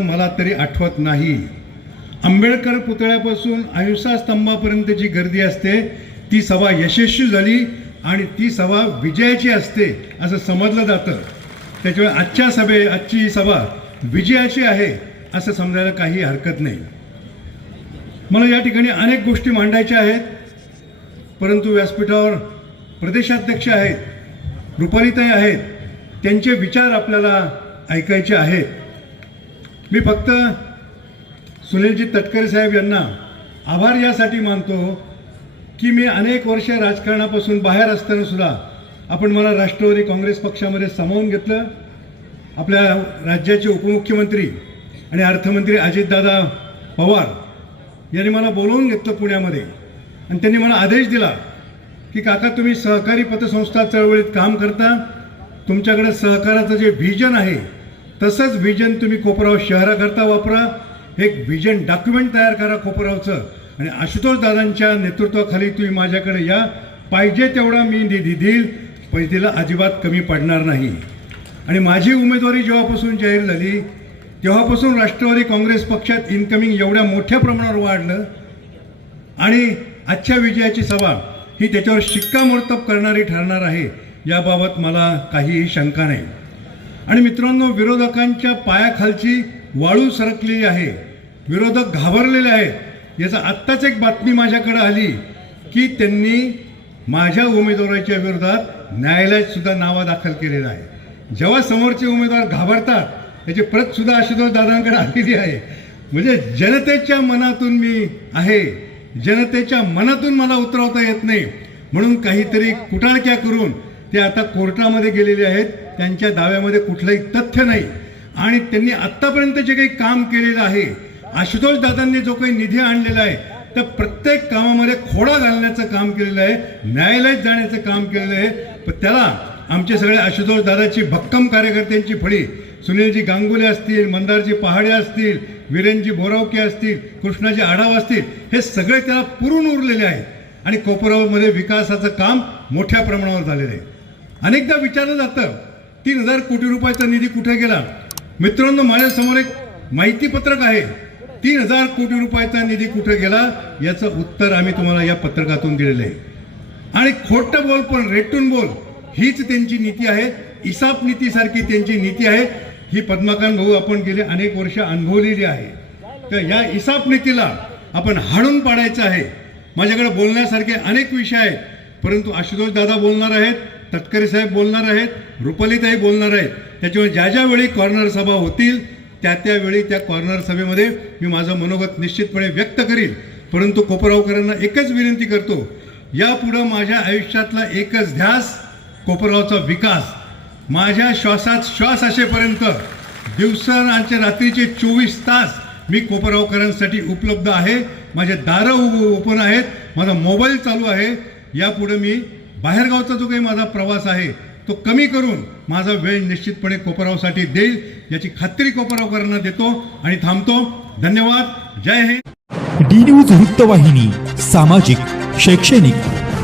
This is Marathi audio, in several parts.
मला तरी आठवत नाही. आंबेडकर पुतळ्यापासून अहिंसा स्तंभापर्यंत जी गर्दी असते ती सभा यशस्वी झाली आणि ती सभा विजयाची असते असं समजलं जातं. त्याच्यामुळे आजच्या सभे आजची ही सभा विजयाची आहे असं समजायला काही हरकत नाही. मला या ठिकाणी अनेक गोष्टी मांडायच्या आहेत. परंतु व्यासपीठावर प्रदेशाध्यक्ष आहेत रुपालिताई आहेत त्यांचे विचार आपल्याला ऐकायचे आहेत मी फक्त सुनीलजी तटकरे साहेब यांना आभार यासाठी मानतो की मी अनेक वर्ष राजकारणापासून बाहेर असताना सुद्धा आपण मला राष्ट्रवादी काँग्रेस पक्षामध्ये सामावून घेतलं. आपल्या राज्याचे उपमुख्यमंत्री आणि अर्थमंत्री अजितदादा पवार यांनी मला बोलवून घेतलं पुण्यामध्ये. आणि त्यांनी मला आदेश दिला की काका तुम्ही सहकारी पतसंस्था चळवळीत काम करता. तुमच्याकडे सहकाराचं जे व्हिजन आहे तसंच व्हिजन तुम्ही कोपराव शहराकरता वापरा. एक व्हिजन डॉक्युमेंट तयार करा कोपरावचं. आणि आशुतोष दादांच्या नेतृत्वाखाली तुम्ही माझ्याकडे या. पाहिजे तेवढा मी निधी देईल. पैसेला अजिबात कमी पडणार नाही. आणि माझी उमेदवारी जेव्हापासून जाहीर झाली तेव्हापासून राष्ट्रवादी काँग्रेस पक्षात इन्कमिंग एवढ्या मोठ्या प्रमाणावर वाढलं. आणि आजच्या विजयाची सभा ही त्याच्यावर शिक्कामोर्तब करणारी ठरणार आहे. याबाबत मला काहीही शंका नाही. आणि मित्रांनो विरोधकांच्या पायाखालची वाळू सरकलेली आहे. विरोधक घाबरलेले आहेत. याचा आत्ताच एक बातमी माझ्याकडे आली की त्यांनी माझ्या उमेदवाराच्या विरोधात न्यायालयात सुद्धा नावा दाखल केलेला आहे जेव्हा समोरचे उमेदवार घाबरतात त्याची प्रत सुद्धा आशुतोष दादांकडे आलेली आहे. म्हणजे जनतेच्या मनातून मी आहे. जनतेच्या मनातून मला उतरवता येत नाही. म्हणून काहीतरी कुटाळक्या करून ते आता कोर्टामध्ये गेलेले आहेत. त्यांच्या दाव्यामध्ये कुठलंही तथ्य नाही. आणि त्यांनी आत्तापर्यंत जे काही काम केलेलं आहे आशुतोष दादांनी जो काही निधी आणलेला आहे तर प्रत्येक कामामध्ये खोडा घालण्याचं काम केलेलं आहे न्यायालयात जाण्याचं काम केलेलं आहे. पण त्याला आमचे सगळे आशुतोष दादाची भक्कम कार्यकर्त्यांची फळी सुनीलजी गांगुले असतील मंदारजी पहाडे असतील वीरेनजी बोरावके असतील कृष्णाजी आढाव असतील हे सगळे त्याला पुरून उरलेले आहेत. आणि कोपरावमध्ये विकासाचं काम मोठ्या प्रमाणावर झालेलं आहे. अनेकदा विचारलं जातं तीन हजार कोटी रुपयाचा निधी कुठे गेला? मित्रांनो माझ्यासमोर एक माहितीपत्रक आहे. तीन हजार कोटी रुपयाचा निधी कुठे गेला? याचं उत्तर आम्ही तुम्हाला या पत्रकातून दिलेलं आहे. आणि खोटं बोल पण रेटून बोल हीच त्यांची नीती आहे. इसाप नीतीसारखी त्यांची नीती आहे. ही पद्माकांत भाऊ आपण गेले अनेक वर्ष अनुभवलेली आहे. तर या इसाप नीतीला आपण हाडून पाडायचं आहे. माझ्याकडे बोलण्यासारखे अनेक विषय आहेत. परंतु आशुतोष दादा बोलणार आहेत. तटकरे साहेब बोलणार आहेत रुपालीताई बोलणार आहेत. त्याच्यामुळे ज्या ज्यावेळी कॉर्नर सभा होतील त्या त्यावेळी त्या कॉर्नर सभेमध्ये मी माझं मनोगत निश्चितपणे व्यक्त करील परंतु कोपरावकरांना एकच विनंती करतो यापुढं माझ्या आयुष्यातला एकच ध्यास कोपरावचा विकास. माझ्या श्वासात श्वास असेपर्यंत दिवसांचे रात्रीचे चोवीस तास मी कोपरावकरांसाठी उपलब्ध आहे. माझे दारं ओपन आहेत. माझा मोबाईल चालू आहे. यापुढं मी बाहेरगावचा जो काही माझा प्रवास आहे तो कमी करून माझा वेळ निश्चितपणे कोपरावसाठी देईल याची खात्री कोपरावकरांना देतो आणि थांबतो. धन्यवाद. जय हिंद. डी न्यूज वृत्तवाहिनी सामाजिक शैक्षणिक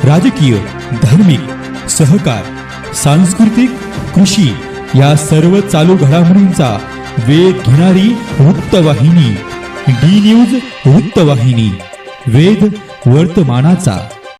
राजकीय धार्मिक सहकार सांस्कृतिक कृषी या सर्व चालू घडामोडींचा वेध घेणारी वृत्तवाहिनी. डी न्यूज वृत्तवाहिनी वेध वर्तमानाचा.